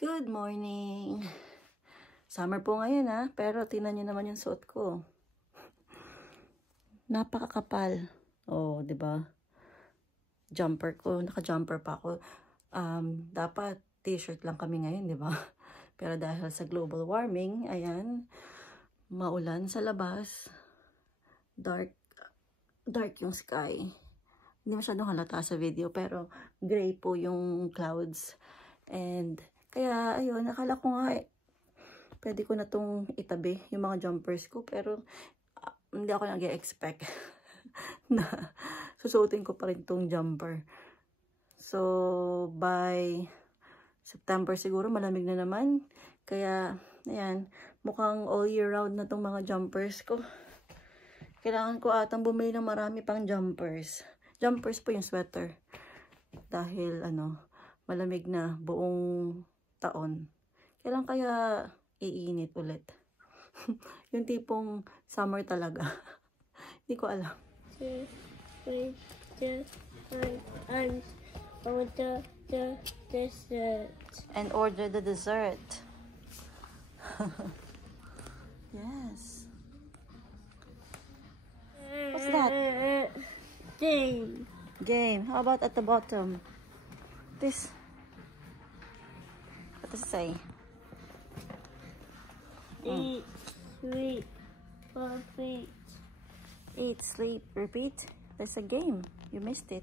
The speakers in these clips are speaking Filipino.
Good morning! Summer po ngayon pero tingnan nyo naman yung suot ko. Napakakapal. Oh, 'di ba? Jumper ko, naka-jumper pa ako. Dapat t-shirt lang kami ngayon, 'di ba? Pero dahil sa global warming, ayan, maulan sa labas. Dark yung sky. Hindi masyadong halata sa video, pero gray po yung clouds. And kaya, ayun, nakala ko nga pwede ko na itong itabi, yung mga jumpers ko. Pero, hindi ako nag-expect na susuotin ko pa rin itong jumper. So, by September siguro, malamig na naman. Kaya, ayan, mukhang all year round na itong mga jumpers ko. Kailangan ko atang bumili ng marami pang jumpers. Jumpers po yung sweater. Dahil, malamig na buong taon. Kailan kaya iinit ulit? Yung tipong summer talaga. Hindi ko alam. And order the dessert. Yes. What's that? Game. How about at the bottom? This. What does it say? Eat, sleep, repeat. Eat, sleep, repeat. That's a game. You missed it.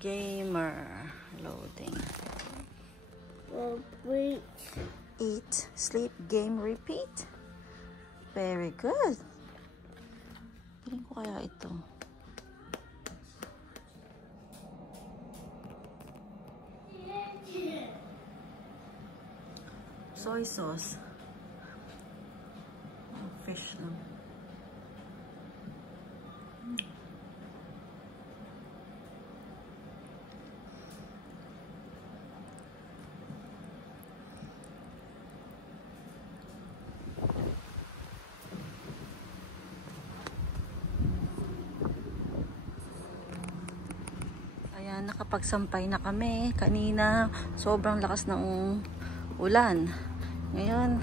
Gamer. Loading. Repeat. Eat, sleep, game, repeat. Very good. Piling ko kaya ito. Soy sauce. Fish lang. Ayan, nakapagsampay na kami. Kanina, sobrang lakas ng ulan. Ngayon,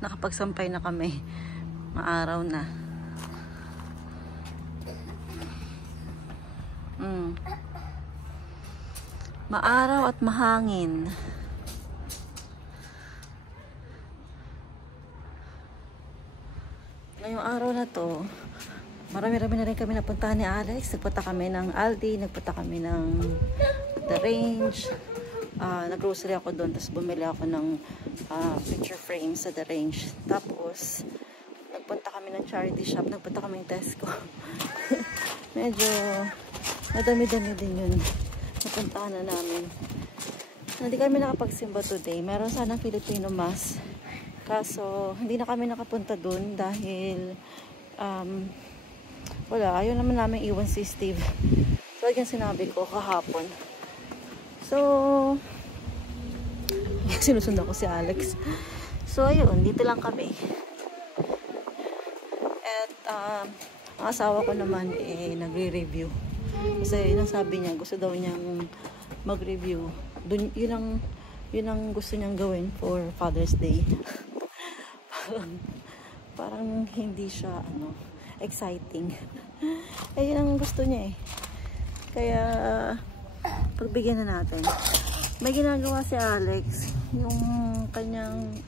nakapagsampay na kami. Maaraw na. Maaraw at mahangin. Ngayong araw na to, marami-rami na rin kami napuntahan ni Alex. Nagpunta kami ng Aldi, nagpunta kami ng The Range. Nag-grocery ako doon, tapos bumili ako ng picture frame sa The Range. Tapos, nagpunta kami ng charity shop, nagpunta kami ng Tesco. Medyo madami-dami din yun. Napuntahan na namin. Hindi kami nakapagsimba today. Meron sanang Filipino mass. Kaso, hindi na kami nakapunta doon dahil wala, ayaw naman namin iwan si Steve. So, yung sinabi ko kahapon. So, sinusundan ko si Alex. So, ayun, dito lang kami. At, ang asawa ko naman, nagre-review. Kasi, yun ang sabi niya, gusto daw niyang mag-review. Yun ang gusto niyang gawin for Father's Day. parang hindi siya, exciting. Ayun ang gusto niya Kaya, pagbigyan na natin. May ginagawa si Alex, yung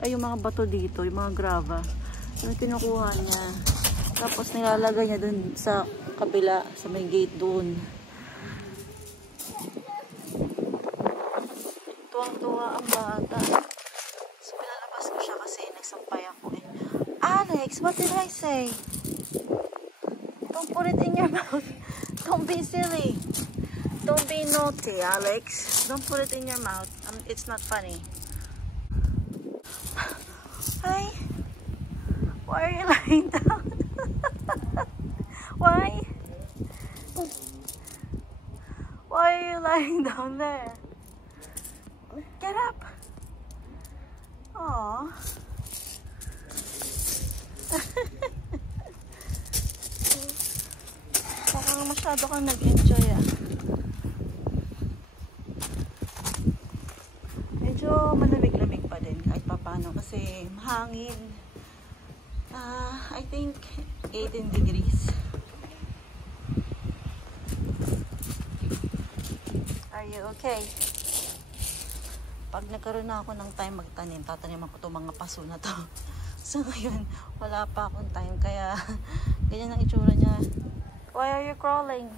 yung mga bato dito, yung mga grava, yung kinukuha niya. Tapos nilalagay niya dun sa kabila, sa may gate dun. Tuwang-tuwa ang bata. So, pinalabas ko siya kasi nagsampay ako Alex, what did I say? Don't put it in your mouth. Don't be silly. Don't be naughty, Alex. Don't put it in your mouth. It's not funny. Hi. Why are you lying down? Why? Why are you lying down there? Get up. Aww. Parang masyado kang nag-enjoy medyo malamig-lamig pa din kahit papano kasi mahangin. I think 18 degrees. Are you okay? Pag nagkaroon na ako ng time magtanim, tataniman ko itong mga paso na to. So ngayon, wala pa akong time, kaya ganyan ang itsura niya. Why are you crawling?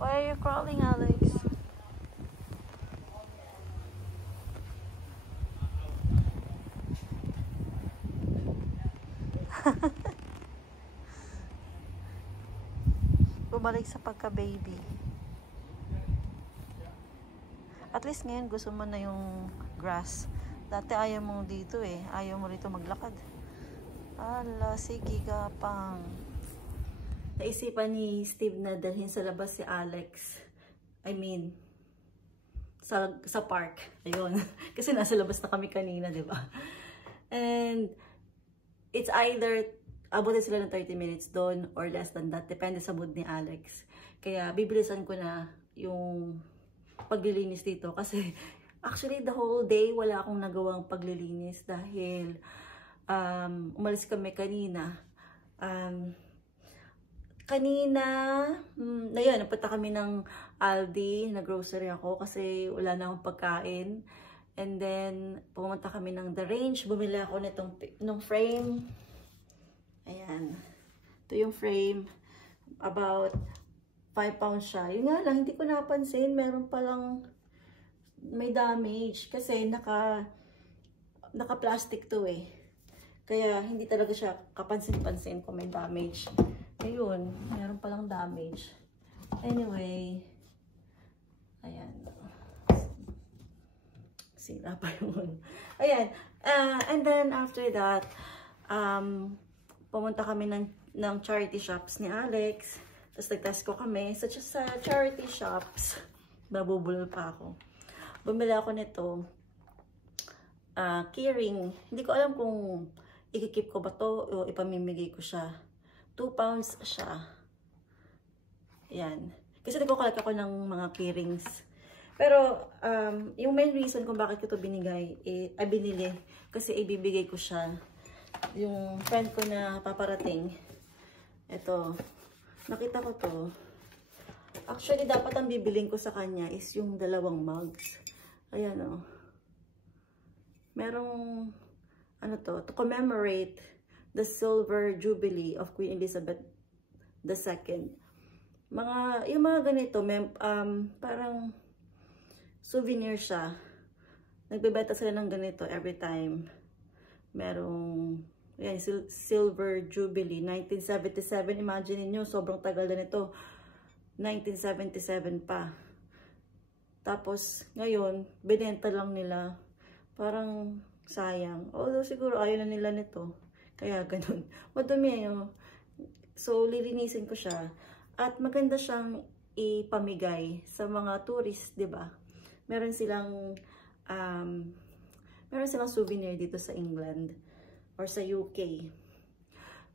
Why are you crawling, Alex? Bumalik sa pagka-baby. At least ngayon gusto mo na yung grass. Dati ayaw mo dito eh. Ayaw mo rito maglakad. Ala, sige gapang. Naisipan ni Steve na dalhin sa labas si Alex. I mean, sa park. Ayun. Kasi nasa labas na kami kanina, di ba? And it's either abutin sila ng 30 minutes doon or less than that. Depende sa mood ni Alex. Kaya bibilisan ko na yung paglilinis dito. Kasi actually the whole day wala akong nagawang paglilinis dahil umalis kami kanina. Ngayon, napunta kami ng Aldi, nag-grocery ako kasi wala na akong pagkain. And then, pumunta kami ng The Range. Bumili ako nung frame. Ayan. Ito yung frame. About 5 pounds siya. Yun nga lang, hindi ko napansin. Meron palang may damage. Kasi naka-plastic to eh. Kaya hindi talaga siya kapansin-pansin kung may damage. Ayun, meron palang damage. Anyway, ayan. Sira pa yun. Ayan. And then after that, pumunta kami ng charity shops ni Alex. Tapos nag-test ko kami. Sa charity shops, nabubulol pa ako. Bumili ako nito. Keyring. Hindi ko alam kung ikikip ko ba to o ipamimigay ko siya. 2 pounds siya. Ayan. Kasi nagko-collect ako ng mga keyrings. Pero, yung main reason kung bakit ko ito binili. Kasi ibibigay ko siya. Yung friend ko na paparating. Ito. Nakita ko to. Actually, dapat ang bibiling ko sa kanya is yung 2 mugs. Ayan o. Merong, to commemorate the Silver Jubilee of Queen Elizabeth II. Yung mga ganito, parang souvenir siya. Nagbebenta sila ng ganito every time. Merong, yan, Silver Jubilee, 1977. Imagine niyo, sobrang tagal na nito. 1977 pa. Tapos, ngayon, binenta lang nila. Parang sayang. Although, siguro ayaw na nila nito. Kaya ganun. Madumi yun. So, lilinisin ko siya. At maganda siyang ipamigay sa mga tourist, di ba? Meron silang souvenir dito sa England or sa UK.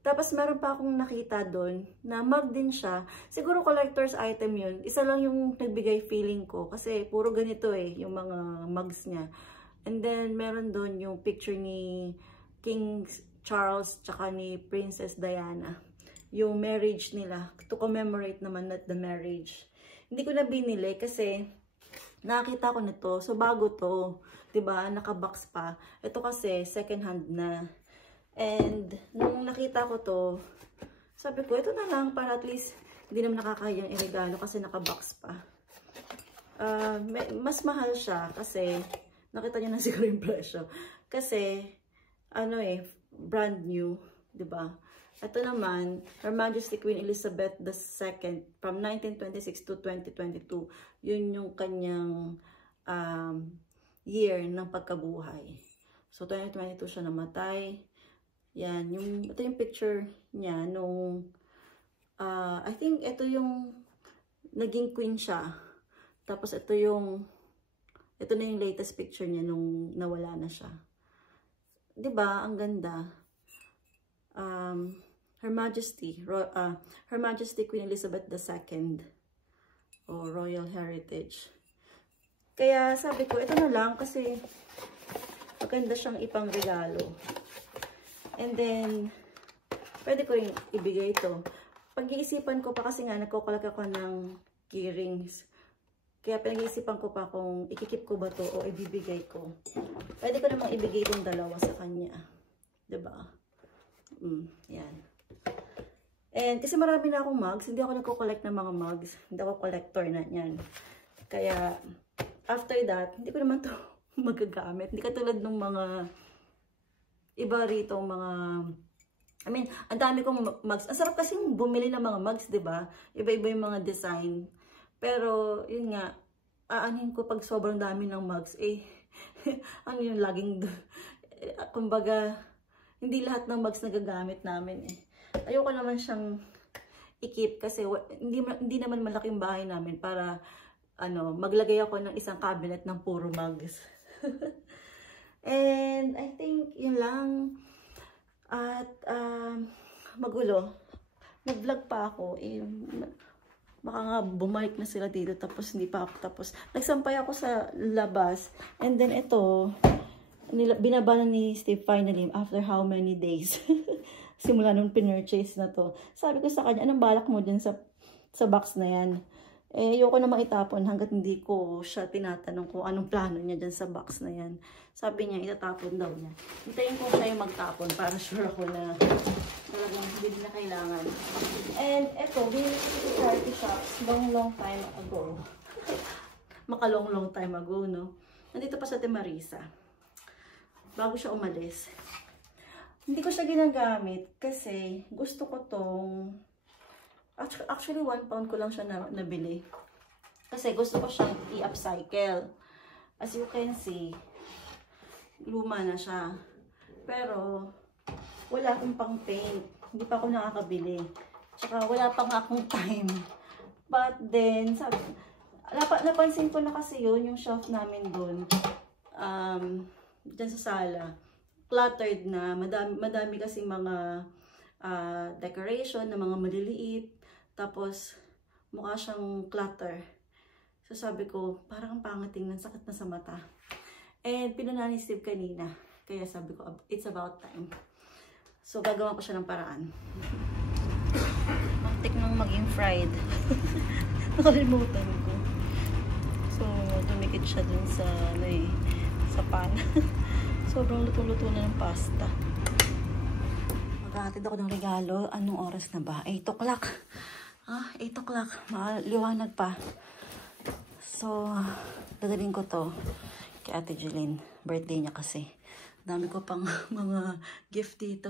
Tapos meron pa akong nakita doon na mug din siya. Siguro collector's item yun. Isa lang yung nagbigay feeling ko kasi puro ganito eh, yung mga mugs niya. And then meron doon yung picture ni King Charles tsaka ni Princess Diana. Yung marriage nila. To commemorate naman the marriage. Hindi ko na binili kasi nakita ko nito. So bago to. Diba? Naka-box pa. Ito kasi second hand na. And nung nakita ko to, sabi ko ito na lang para at least hindi naman nakakahiyang iregalo kasi naka-box pa. Mas mahal siya kasi nakita niyo na siguro yung presyo. Kasi ano eh, brand new, 'di ba? Ito naman, Her Majesty Queen Elizabeth II from 1926 to 2022. Yun yung kanyang year ng pagkabuhay. So 2022 siya namatay. Yan, ito yung picture niya nung I think ito yung naging queen siya. Tapos ito na yung latest picture niya nung nawala na siya. 'Di ba? Ang ganda. Her Majesty Queen Elizabeth II. O Royal Heritage. Kaya sabi ko, ito na lang kasi maganda siyang ipang regalo. And then, pwede ko yung ibigay ito. Pag-iisipan ko pa kasi nga, nagkukulag ako ng keyrings. Kaya pinag-iisipan ko pa kung ikikip ko ba to o ibibigay ko. Pwede ko namang ibigay itong dalawa sa kanya. Diba? Yan. And kasi marami na akong mugs. Hindi ako nagko-collect ng mga mugs. Hindi ako collector na yan. Kaya, after that, hindi ko naman to magagamit. Hindi katulad ng mga iba rito, mga I mean, ang dami kong mugs. Ang sarap kasi bumili ng mga mugs, diba? Iba-iba yung mga design. Pero, yun nga, aanin ko pag sobrang dami ng mugs, ano yung laging, kumbaga, hindi lahat ng mugs nagagamit namin Ayoko naman siyang i-keep kasi hindi naman malaking bahay namin para, maglagay ako ng isang cabinet ng puro mugs. And, I think, yun lang. At, magulo. Nag-vlog pa ako. Baka nga bumalik na sila dito tapos hindi pa ako tapos. Nagsampay ako sa labas. And then ito, binaba na ni Steve finally after how many days. Simula nung pinurchase na to. Sabi ko sa kanya, anong balak mo dyan sa box na yan? Ayoko namang itapon hanggat hindi ko siya tinatanong kung anong plano niya dyan sa box na yan. Sabi niya, itatapon daw niya. Hintayin ko siya yung magtapon para sure ako na talagang hindi na kailangan. And eto, binili ko sa charity shops long time ago. Long time ago, no? Nandito pa sa Temarisa. Bago siya umalis. Hindi ko siya ginagamit kasi gusto ko tong actually 1 pound ko lang siya nabili. Kasi gusto ko siyang i-upcycle. As you can see, luma na siya. Pero wala akong pang paint. Hindi pa ako nakakabili. Tsaka wala pa nga akong time. But then, napansin ko na kasi yun, yung shelf namin doon. Dyan sa sala. Cluttered na. Madami kasi mga decoration na mga maliliit. Tapos, mukha siyang clutter. So, sabi ko, parang ang pangit tingnan, sakit na sa mata. And, pinuna ni Steve kanina. Kaya sabi ko, it's about time. So, gagawa ko siya ng paraan. Mantik nang maging fried. Nakalimutan ko. So, dumikit siya dun sa, sa pan. Sobrang luto-luto na ng pasta. Maghahatid ako ng regalo. Anong oras na ba? 8 o'clock. 8 o'clock. Liwanag pa. So, dadalhin ko to kay Ate Jeline. Birthday niya kasi. Dami ko pang mga gift dito.